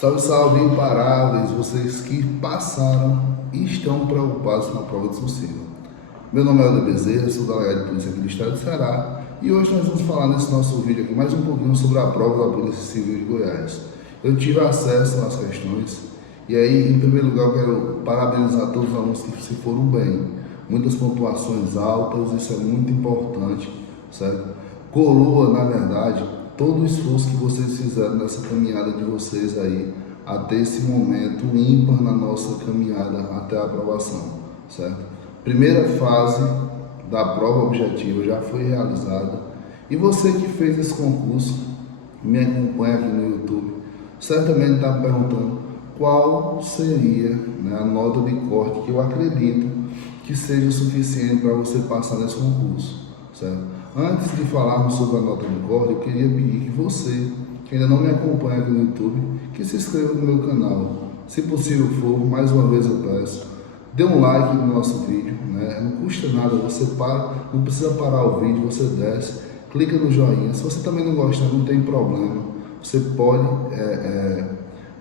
Salve, salve, imparáveis, vocês que passaram e estão preocupados com a prova discursiva. Meu nome é Helder Bezerra, sou delegado de polícia aqui do estado de Ceará e hoje nós vamos falar nesse nosso vídeo aqui mais um pouquinho sobre a prova da Polícia Civil de Goiás. Eu tive acesso às questões e aí, em primeiro lugar, eu quero parabenizar todos os alunos que se foram bem. Muitas pontuações altas, isso é muito importante, certo? Coroa, na verdade, todo o esforço que vocês fizeram nessa caminhada de vocês aí, até esse momento ímpar na nossa caminhada até a aprovação, certo? Primeira fase da prova objetiva já foi realizada e você que fez esse concurso, me acompanha aqui no YouTube, certamente está perguntando qual seria, né, a nota de corte que eu acredito que seja suficiente para você passar nesse concurso, certo? Antes de falarmos sobre a nota de corte, eu queria pedir que você, que ainda não me acompanha aqui no YouTube, que se inscreva no meu canal. Se possível for, mais uma vez eu peço, dê um like no nosso vídeo, né? Não custa nada, você não precisa parar o vídeo, você desce, clica no joinha. Se você também não gostar, não tem problema, você pode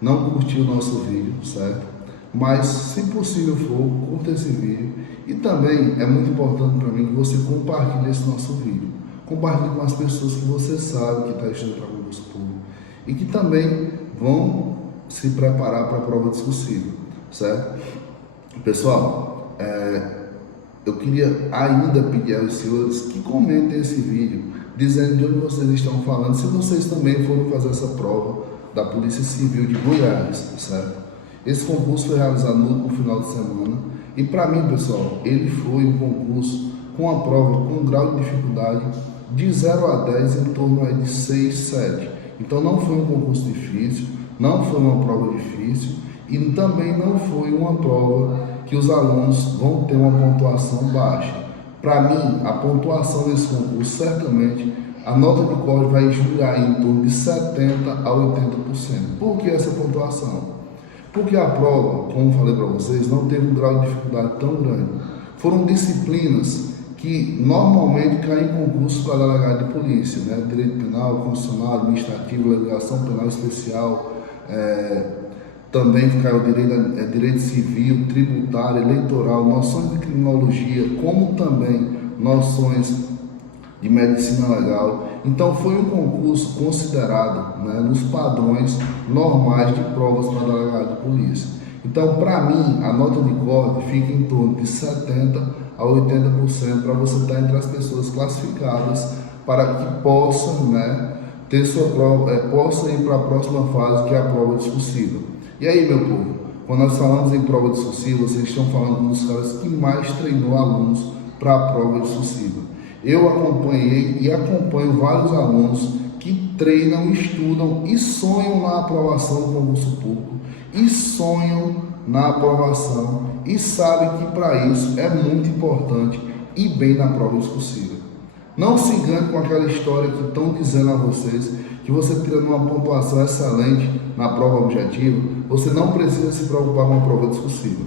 não curtir o nosso vídeo, certo? Mas, se possível for, curta esse vídeo. E também é muito importante para mim que você compartilhe esse nosso vídeo. Compartilhe com as pessoas que você sabe que está estudando para concurso público e que também vão se preparar para a prova discursiva, certo? Pessoal, eu queria ainda pedir aos senhores que comentem esse vídeo, dizendo de onde vocês estão falando, se vocês também foram fazer essa prova da Polícia Civil de Goiás, certo? Esse concurso foi realizado no final de semana e para mim, pessoal, ele foi um concurso com a prova com um grau de dificuldade de 0 a 10 em torno aí de 6, 7. Então não foi um concurso difícil, não foi uma prova difícil e também não foi uma prova que os alunos vão ter uma pontuação baixa. Para mim, a pontuação desse concurso, certamente, a nota de corte vai girar em torno de 70 a 80%. Por que essa pontuação? Porque a prova, como falei para vocês, não teve um grau de dificuldade tão grande. Foram disciplinas que normalmente caem em concurso para delegado de polícia, né? Direito penal, constitucional, administrativo, legislação penal especial, também caiu direito civil, tributário, eleitoral, noções de criminologia, como também noções de medicina legal. Então foi um concurso considerado, né, nos padrões normais de provas para delegado de polícia. Então, para mim, a nota de corte fica em torno de 70 a 80% para você estar entre as pessoas classificadas para que possa, né, ter sua prova, possa ir para a próxima fase, que é a prova discursiva. E aí, meu povo, quando nós falamos em prova discursiva, vocês estão falando dos caras que mais treinou alunos para a prova discursiva. Eu acompanhei e acompanho vários alunos que treinam, estudam e sonham na aprovação do concurso público, e sonham na aprovação e sabem que para isso é muito importante ir bem na prova discursiva. Não se engane com aquela história que estão dizendo a vocês que você tirando uma pontuação excelente na prova objetiva, você não precisa se preocupar com a prova discursiva.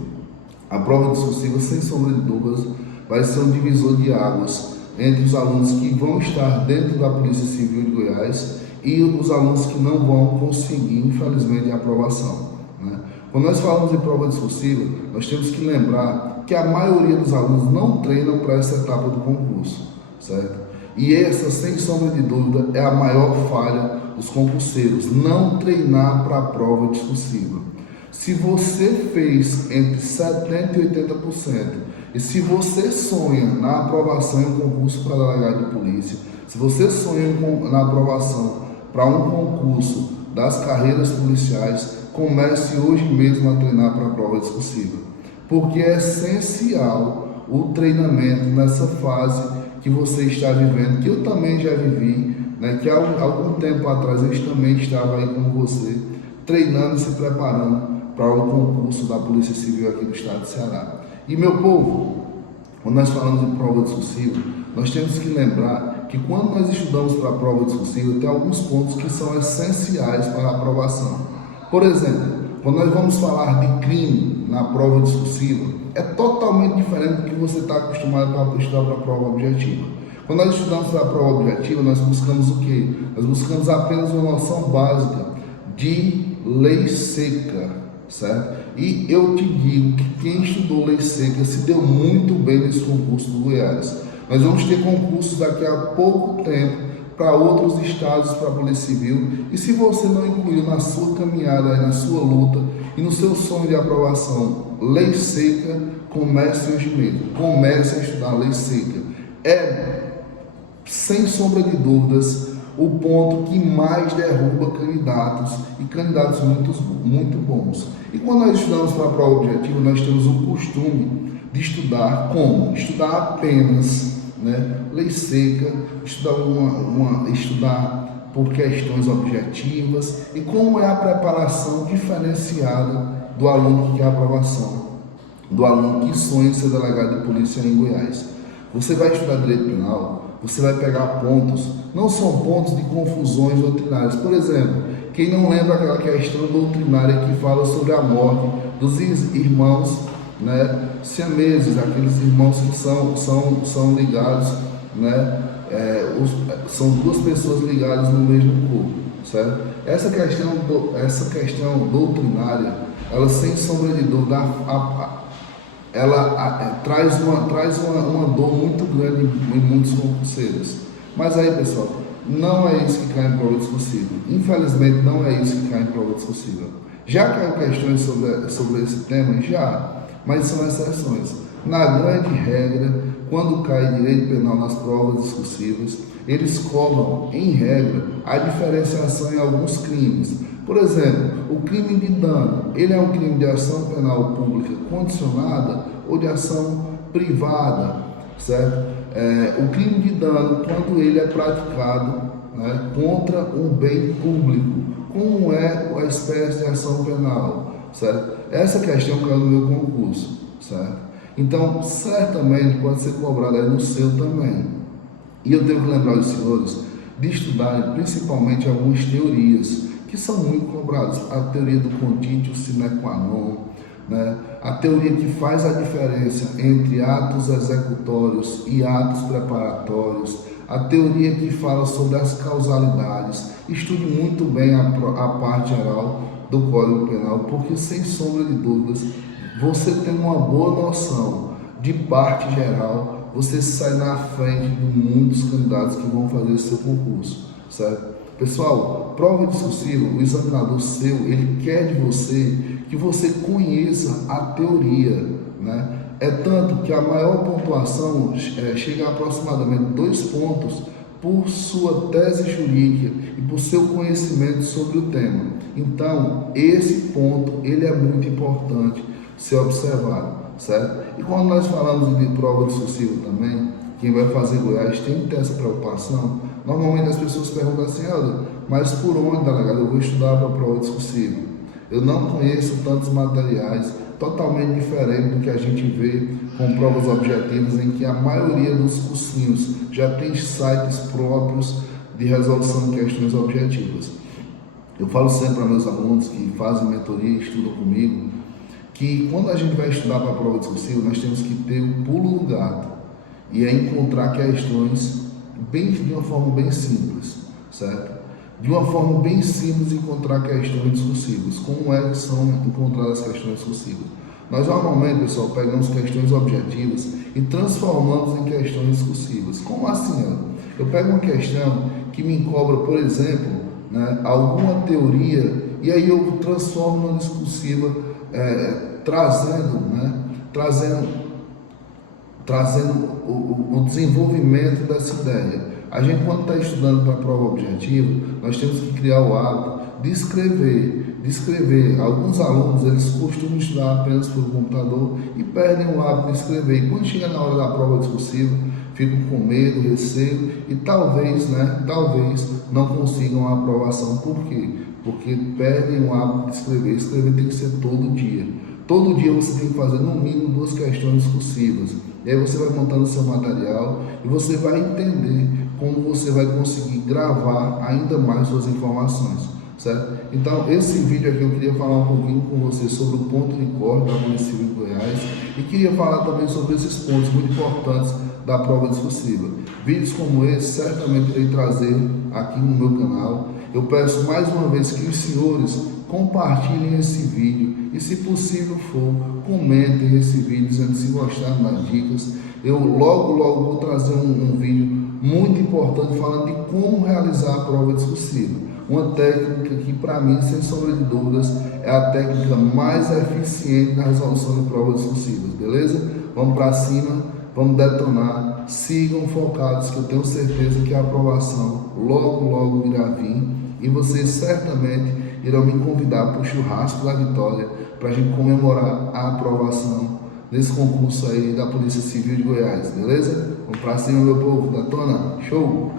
A prova discursiva, sem sombra de dúvidas, vai ser um divisor de águas entre os alunos que vão estar dentro da Polícia Civil de Goiás e os alunos que não vão conseguir, infelizmente, a aprovação, né? Quando nós falamos em prova discursiva, nós temos que lembrar que a maioria dos alunos não treinam para essa etapa do concurso, certo? E essa, sem sombra de dúvida, é a maior falha dos concurseiros, não treinar para a prova discursiva. Se você fez entre 70% e 80%, e se você sonha na aprovação em um concurso para delegado de polícia, se você sonha na aprovação para um concurso das carreiras policiais, comece hoje mesmo a treinar para a prova discursiva. Porque é essencial o treinamento nessa fase que você está vivendo, que eu também já vivi, né? Que há algum tempo atrás eu também estava aí com você, treinando e se preparando para o concurso da Polícia Civil aqui do estado de Ceará. E, meu povo, quando nós falamos de prova discursiva, nós temos que lembrar que quando nós estudamos para a prova discursiva, tem alguns pontos que são essenciais para a aprovação. Por exemplo, quando nós vamos falar de crime na prova discursiva, é totalmente diferente do que você está acostumado a estudar para a prova objetiva. Quando nós estudamos para a prova objetiva, nós buscamos o quê? Nós buscamos apenas uma noção básica de lei seca, certo? E eu te digo que quem estudou lei seca se deu muito bem nesse concurso do Goiás. Nós vamos ter concursos daqui a pouco tempo para outros estados, para a Polícia Civil. E se você não incluiu na sua caminhada, na sua luta e no seu sonho de aprovação lei seca, comece hoje mesmo. Comece a estudar lei seca. É, sem sombra de dúvidas, o ponto que mais derruba candidatos e candidatos muito bons. E quando nós estudamos para a prova objetiva, nós temos o costume de estudar como? Estudar apenas, lei seca, estudar por questões objetivas e como é a preparação diferenciada do aluno que quer aprovação, do aluno que sonha em ser delegado de polícia em Goiás. Você vai estudar direito penal, você vai pegar pontos, não são pontos de confusões doutrinárias. Por exemplo, quem não lembra aquela questão doutrinária que fala sobre a morte dos irmãos, siameses, aqueles irmãos que são ligados, são duas pessoas ligadas no mesmo corpo, certo? Essa questão doutrinária, ela sem sombra de dúvida, ela traz uma dor muito grande em muitos concurseiros. Mas aí, pessoal, não é isso que cai em prova discursiva. Infelizmente, não é isso que cai em prova discursiva. Já caiu questões sobre esse tema? Já, mas são exceções. Na grande regra, quando cai direito penal nas provas discursivas, eles cobram, em regra, a diferenciação em alguns crimes. Por exemplo, o crime de dano, ele é um crime de ação penal pública condicionada ou de ação privada, certo? O crime de dano, quando ele é praticado contra um bem público, como é a espécie de ação penal, certo? Essa questão caiu no meu concurso, certo? Então, certamente pode ser cobrado aí no seu também. E eu tenho que lembrar os senhores de estudarem principalmente algumas teorias que são muito cobradas. A teoria do conditio sine qua non, a teoria que faz a diferença entre atos executórios e atos preparatórios, a teoria que fala sobre as causalidades. Estude muito bem a parte geral do Código Penal, porque sem sombra de dúvidas, você tem uma boa noção de parte geral, você sai na frente de muitos candidatos que vão fazer esse seu concurso, certo? Pessoal, prova discursiva, o examinador seu, ele quer de você que você conheça a teoria, É tanto que a maior pontuação chega a aproximadamente 2 pontos por sua tese jurídica e por seu conhecimento sobre o tema. Então, esse ponto, ele é muito importante ser observado, certo? E quando nós falamos de prova discursiva também, quem vai fazer Goiás tem que ter essa preocupação. Normalmente as pessoas perguntam assim, mas por onde, delegado, eu vou estudar para a prova discursiva? Eu não conheço tantos materiais, totalmente diferente do que a gente vê com provas objetivas, em que a maioria dos cursinhos já tem sites próprios de resolução de questões objetivas. Eu falo sempre para meus alunos que fazem mentoria e estudam comigo, que quando a gente vai estudar para a prova discursiva, nós temos que ter o pulo do gato, e é encontrar questões de uma forma bem simples, certo? De uma forma bem simples encontrar questões discursivas. Como é que são encontradas as questões discursivas? Nós normalmente, pessoal, pegamos questões objetivas e transformamos em questões discursivas. Como assim? Eu pego uma questão que me cobra, por exemplo, alguma teoria, e aí eu transformo na discursiva, trazendo o desenvolvimento dessa ideia. A gente, quando está estudando para a prova objetiva, nós temos que criar o hábito de escrever. Alguns alunos, eles costumam estudar apenas pelo computador e perdem o hábito de escrever. E quando chega na hora da prova discursiva, ficam com medo, receio e talvez não consigam a aprovação. Por quê? Porque perdem o hábito de escrever. Escrever tem que ser todo dia. Todo dia você tem que fazer no mínimo 2 questões discursivas. E aí você vai montando o seu material e você vai entender como você vai conseguir gravar ainda mais suas informações, certo? Então, esse vídeo aqui eu queria falar um pouquinho com você sobre o ponto de corte da Polícia Civil de Goiás e queria falar também sobre esses pontos muito importantes da prova discursiva. Vídeos como esse certamente irei trazer aqui no meu canal eu peço mais uma vez que os senhores compartilhem esse vídeo e, se possível for, comentem esse vídeo dizendo se gostaram das dicas. Eu logo vou trazer um vídeo muito importante falando de como realizar a prova discursiva. Uma técnica que, para mim, sem sombra de dúvidas, é a técnica mais eficiente na resolução de provas discursivas, beleza? Vamos para cima, vamos detonar, sigam focados que eu tenho certeza que a aprovação logo irá vir e vocês certamente irão me convidar para o churrasco da vitória para a gente comemorar a aprovação nesse concurso aí da Polícia Civil de Goiás, beleza? Vamos para cima, meu povo, detona, show!